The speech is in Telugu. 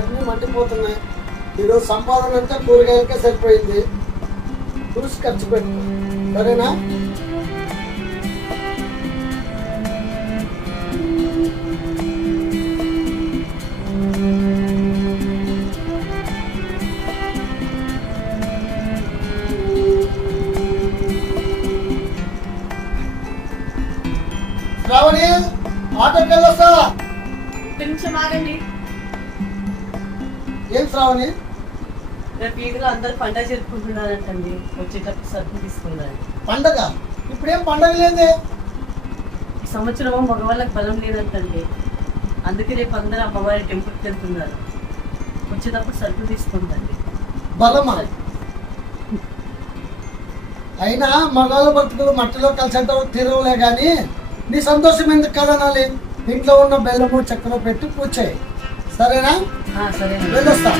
అన్నీ మండిపోతున్నాయి. ఈరోజు సంపాదన అంతా కూరగాయలకే సరిపోయింది. చూసి ఖర్చు పెట్టు, సరేనా? శ్రావణి, ఆటోకి వెళ్ళొస్తా. నిమిషం ఆగండి. ఏం శ్రావణి? రేపు వీధిలో అందరు పండగ జరుపుకుంటున్నారంటండి. వచ్చేటప్పుడు సరుకులు తీసుకున్నారు. పండగ? ఇప్పుడేం పండగ లేదే. ఈ సంవత్సరం మగవాళ్ళకి బలం లేదంటండి. అందుకే రేపు అందరూ అమ్మవారి టెంపుల్కి వెళ్తున్నారు. వచ్చేటప్పుడు సరుకులు తీసుకుందండి. బలమా? అయినా మగాళ్ళ బతుకులు మట్టిలో కలిసేంత తీరవులే కానీ నీ సంతోషం ఎందుకు కదనాలి? ఇంట్లో ఉన్న బెల్లము చక్కెర పెట్టి పూజ చేయి, సరేనా? సరేనండి. వెళ్ళొస్తా.